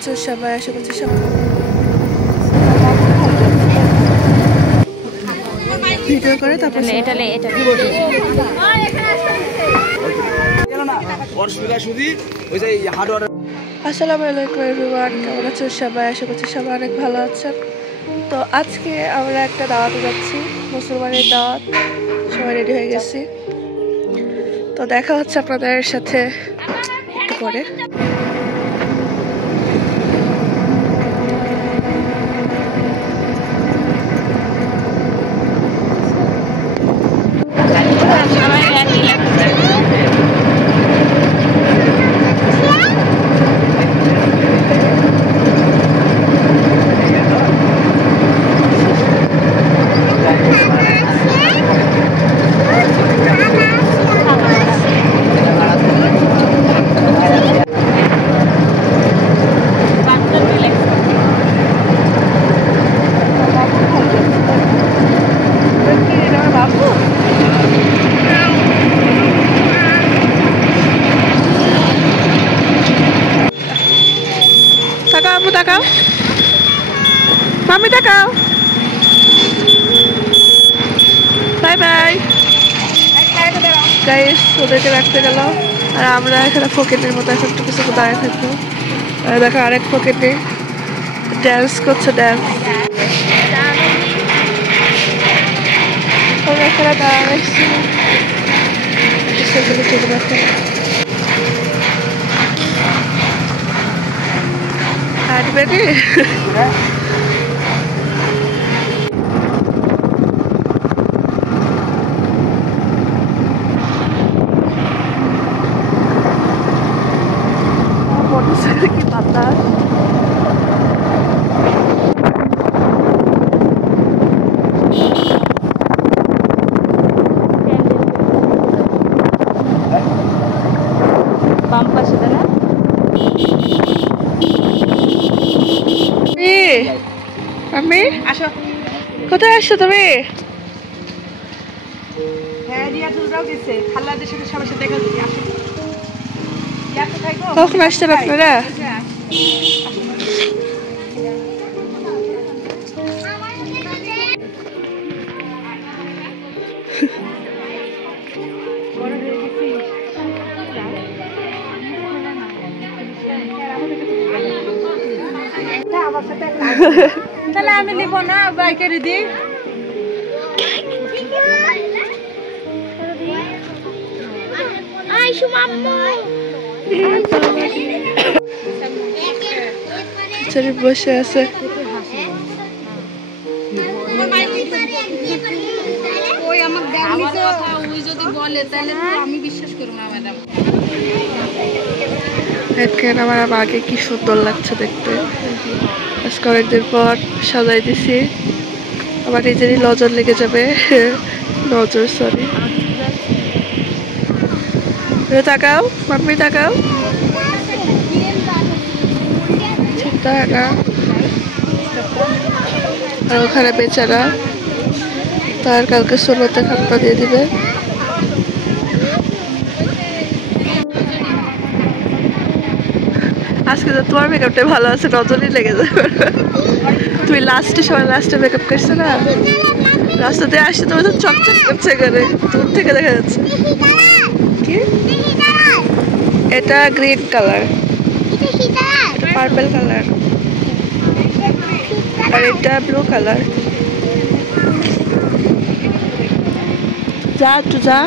আচ্ছা সবাই আশা করছি সবাই ভিডিও করে তারপর আসসালামু আলাইকুম এভরিওয়ান, কেমন আছেন সবাই? আশা করছি সবাই অনেক ভালো আছেন। তো আজকে আমরা একটা দাওয়াতে যাচ্ছি, মুসলমানের দাওয়াত। সবাই রেডি হয়ে গেছি, তো দেখা হচ্ছে আপনাদের সাথে একটু পরে। তাকাও মামি, তাকাও। বাই বাই গাইস, ওদেরকে রাখতে গেল আর আমরা এখানে ফকিরের মতো এখন একটু কিছু দাঁড়িয়ে থাকবো। দেখো আরেক ফকিরে ড্যান্স করছে, ড্যান্স। এখানে দাঁড়াচ্ছি সেগুলো চলে দেখো। Ready? मोटरसाइकिल की पता पंपा से ना আমি আসো। কোথায় আসছো তুমি? হ্যাঁ, রিয়াজুলরাও গেছে, খালাদের সাথে সবার সাথে দেখা করতে। আসো। কখন আসছেন আপনারা? তাহলে আমি নিব না, বাইকের দিই। বসে আছে আমার আগে কি সুন্দর লাগছে দেখতে। আজকে অনেকদিন পর সাজাই দিছি, আমার নিজেরই নজর লেগে যাবে। নজর, সরি। তাকাও মাম্মি, তাকাও। চিন্তা না, আর ওখানে বেচারা তার কালকে সোনাতে খাপ্পা দিয়ে দিবে। আজকে তো তোমার মেকআপটাই ভালো আছে, নজরই লেগে যাবে। তুমি লাস্টে সবাই লাস্টে মেকআপ করছো না, রাস্তাতে আসছে তোমার তো চকচক করছে, এখানে দূর থেকে দেখা যাচ্ছে। কি এটা? গ্রিন কালার, পার্পল কালার, আর এটা ব্লু কালার। যা একটু যা।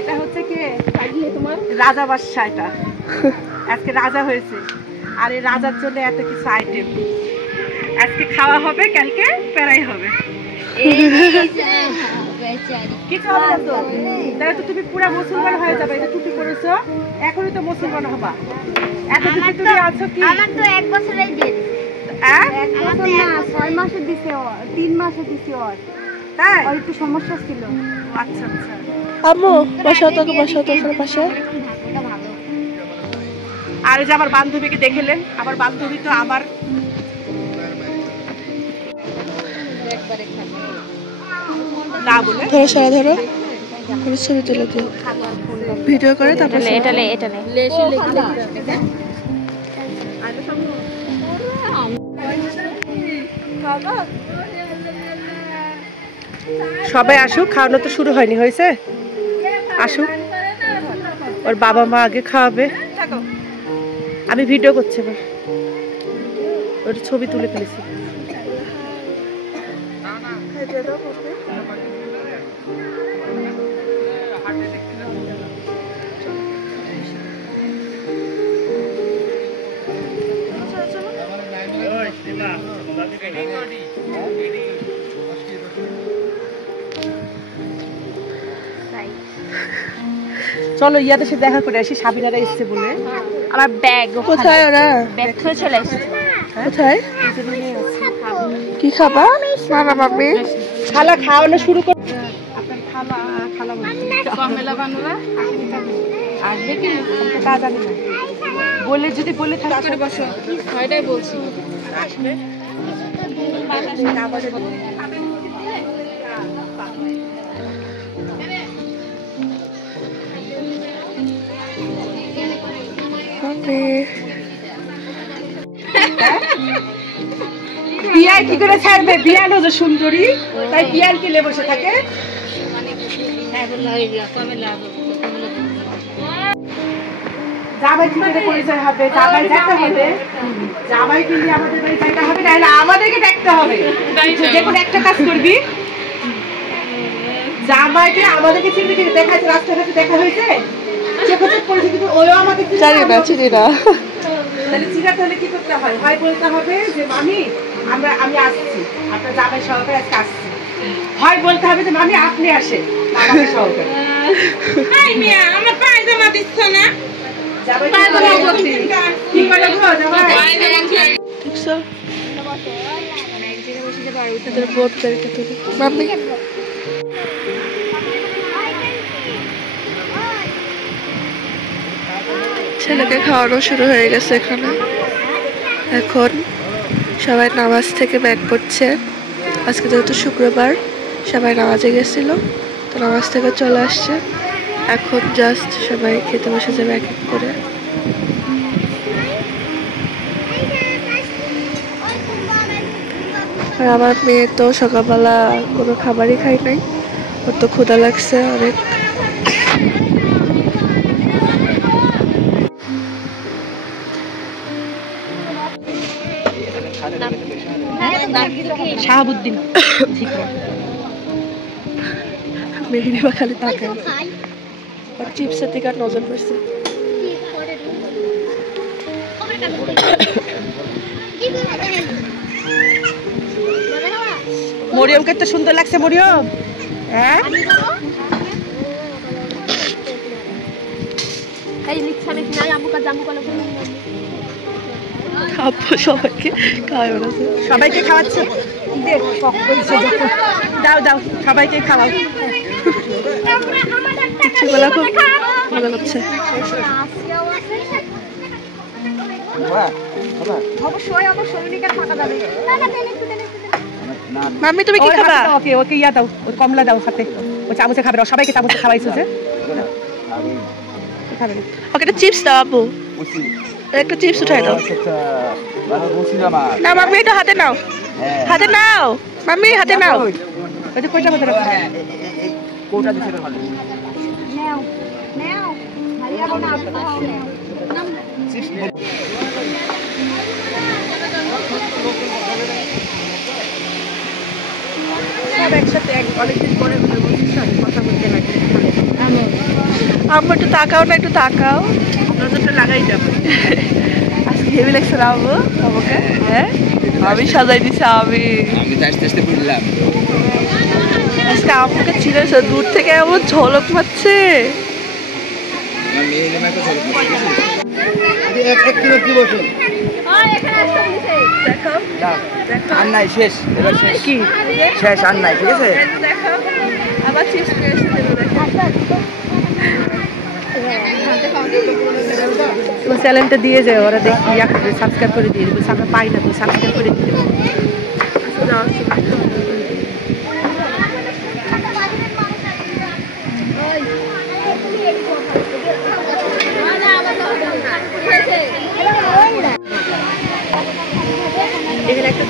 এটা হচ্ছে কি তোমার রাজা বাদশা, এটা আজকে রাজা হয়েছে, আর এই রাজার জন্য এত কিছু আইটেম। আজকে খাওয়া হবে, কালকে পেরাই হবে। কিছু হবে না তো, তাহলে তো তুমি পুরা মুসলমান হয়ে যাবে। এটা টুপি করেছো, এখনই তো মুসলমান হবা। এতদিন তুমি আছো কি? আমার তো 1 বছরেই দিয়ে দিছে। 1 বছর না, 6 মাসে দিছে, 3 মাসে দিছে। তাই আর একটু সমস্যা ছিল। আচ্ছা আচ্ছা, আম্মু বসাও তো, বসাও তো পাশে। আর এই যে আমার বান্ধবীকে দেখলেন, আমার বান্ধবী তো আমার একবারে না বলে ধরো, সারা ধরো। ছবি তুলে দিও, ভিডিও করে তারপর সবাই আসুক, খাওয়ানো তো শুরু হয়নি, হয়েছে? আসুক, ওর বাবা মা আগে খাওয়াবে, আমি ভিডিও করছি, এবার ওর ছবি তুলে ফেলেছি। চলো ইয়াদের সাথে দেখা করে আসি, সাবিনারা এসছে বলে। আমার ব্যাগ কোথায়? ওরা ব্যাগ খুলে চলে আসছে। কোথায়? কি খাবা? মামা মামি খালা খাওয়ানো শুরু কর। আপনার খালা খালা কমেলা বানুরা আসবে কি তা জানি না, বলে যদি বলে থাকে বসো, হয়টাই বলছি আসবে। বিয়ার কি করে ছাড়বে? বিয়ান যে সুন্দরী, তাই বিয়ান কিলে বসে থাকে। জামাই কি করে পরিচয় হবে? জামাই যেতে হবে, জামাই কিনলে আমাদের বাড়ি যাইতে হবে, নাহলে আমাদেরকে দেখতে হবে। যে কোনো একটা কাজ করবি, জামাইকে আমাদেরকে চিনতে চিনতে দেখাচ্ছে, রাস্তাঘাটে দেখা হয়েছে, চেকচেক করেছে, কিন্তু ওইও আমাকে জানি না, চিনি না। তাহলে চিনাতে হলে কি করতে হয়? হয় বলতে হবে যে মামি আমি আসছি, আপনার জামাই সহকারে আজকে আসছি। হয় বলতে হবে যে মামি আপনি আসেন আমাদের সহকারে। আমার পায়জামা দিচ্ছ না? ছেলেকে খাওয়ানো শুরু হয়ে গেছে এখানে। এখন সবাই নামাজ থেকে ব্যাক করছে। আজকে যেহেতু শুক্রবার, সবাই নামাজে গেছিল, তো নামাজ থেকে চলে আসছে। এখন জাস্ট সবাই খেতে বসে যাবে এক এক করে। আর আমার মেয়ে তো সকালবেলা কোনো খাবারই খাই নাই, ওর তো ক্ষুধা লাগছে অনেক। শাহাবুদ্দিন মেঘিনীবা খালি তাকায়, আর চিপসের দিকে আর নজর পড়ছে। মরিয়মকে তো সুন্দর লাগছে। মরিয়ম, হ্যাঁ সবাইকে খাওয়াই বানাচ্ছে, সবাইকে খাওয়াচ্ছে। দাও দাও সবাইকে খাওয়াও। সেগুলো খুব মজা করছে। মাম্মি তুমি কি খাবা? ওকে ওকে ইয়া দাও, ওই কমলা দাও হাতে, ও চামচে খাবে। সবাইকে চামচে খাওয়াইছো যে, ওকে একটা চিপস দাও আপু, একটা চিপস উঠাই দাও। না মাম্মি এটা হাতে নাও, হাতে নাও মাম্মি, হাতে নাও। ওই যে কয়টা মতো রাখো, কোটা দিতে ভালো নাও নাও মারিয়া না আপু নাম সব একসাথে অনেকদিন পরে কথা বলতে লাগে। আম্মু একটু তাকাও না, একটু তাকাও, নজরটা লাগাই যাবে। আজকে হেভি লাগছে না আম্মু আমাকে? হ্যাঁ আমি সাজাই দিছি, আমি আস্তে আস্তে বললাম আজকে আম্মুকে চিনেছে, দূর থেকে এমন ঝলক মারছে। আমার মেয়ে এলে মাকে ঝলক মারছে। এক কিলো কি বসে দেখো দেখো, আর নাই, শেষ, এবার শেষ, কি শেষ আর নাই, ঠিক আছে? দেখো আবার চিপস নিয়ে এসে দেবো, দেখো চ্যানেলটা দিয়ে যায়, ওরা দেখি ইয়া করে সাবস্ক্রাইব করে দিয়ে দেবো। আমরা পাই না তো, সাবস্ক্রাইব করে দিয়ে দেবো। এখানে একটা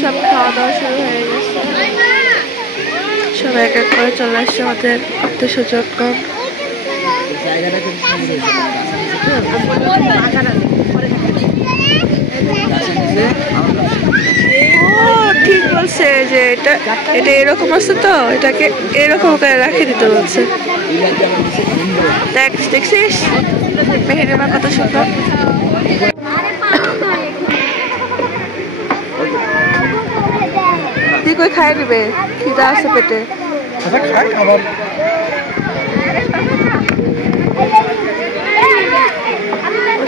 সব খাওয়া দাওয়া শুরু হয়ে গেছে, সব এক এক করে চলে আসছে আমাদের আত্মীয় স্বজনগণ। জায়গাটা খুব সুন্দর ও ঠিক বলছে যে এটা এটা এরকম আছে, তো এটাকে এরকম করে রাখে দিতে বলছে। দেখছিস মেহেরিমা কত সুন্দর। তুই কই খাই দিবে, খিদা আছে পেটে।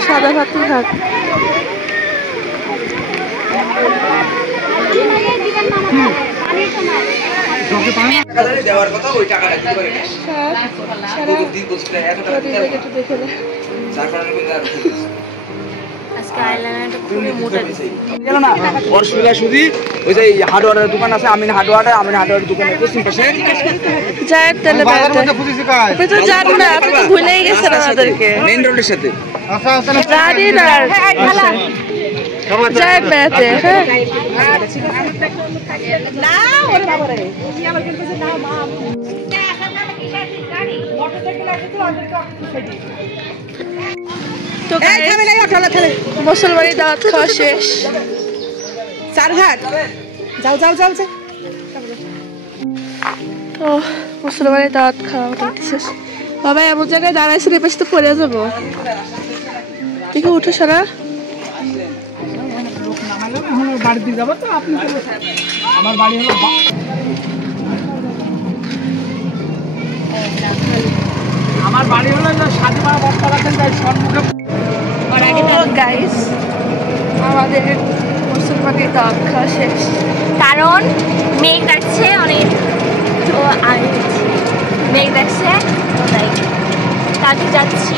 সাদা ভাত খাক। দেওয়ার কথা ওই টাকাটা কি করে অসুবিধা শুধু ওই যে হার্ডওয়ারের দোকান আছে, আমিন হার্ডওয়ারের দোকানের পশ্চিম পাশে যায় তেলে আপনি তো জানেন না, আপনি তো ভুলেই গেছেন আমাদেরকে। মেইন রোডের সাথে জানি না যায় বেড়াতে। হ্যাঁ তো মুসলমানি দাওয়াত খাওয়া শেষ। চারঘাট যাও যাও যাও যাও। তো মুসলমানি দাওয়াত খাওয়া শেষ। বাবা এমন জায়গায় দাঁড়াইছে রে, পাশে তো পড়ে যাবো। দেখে উঠো সারা। বাড়িতে যাবো তো আপনি, আমার বাড়ি হলো শাদিমারা বস্তা তাই সম্মুখে। গাইস আমাদের মুসলমানি দাওয়াত খাওয়া শেষ, কারণ মেঘ ডাকছে অনেক, তো আর মেঘ ডাকছে তো তাই কাজে যাচ্ছি।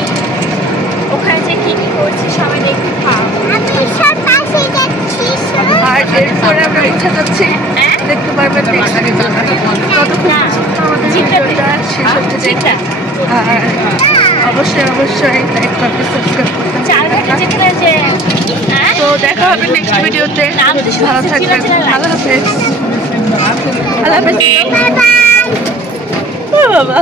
ওখানে যে কি কি করছি সবাই দেখতে পাও। আর এরপরে আমরা উঠে যাচ্ছি, দেখতে পারবেন আর অবশ্যই অবশ্যই লাইক কমেন্ট সাবস্ক্রাইব করতে। তো দেখা হবে নেক্সট ভিডিওতে। ভালো থাকবেন, আল্লাহ হাফেজ। আল্লাহ হাফেজ বাবা।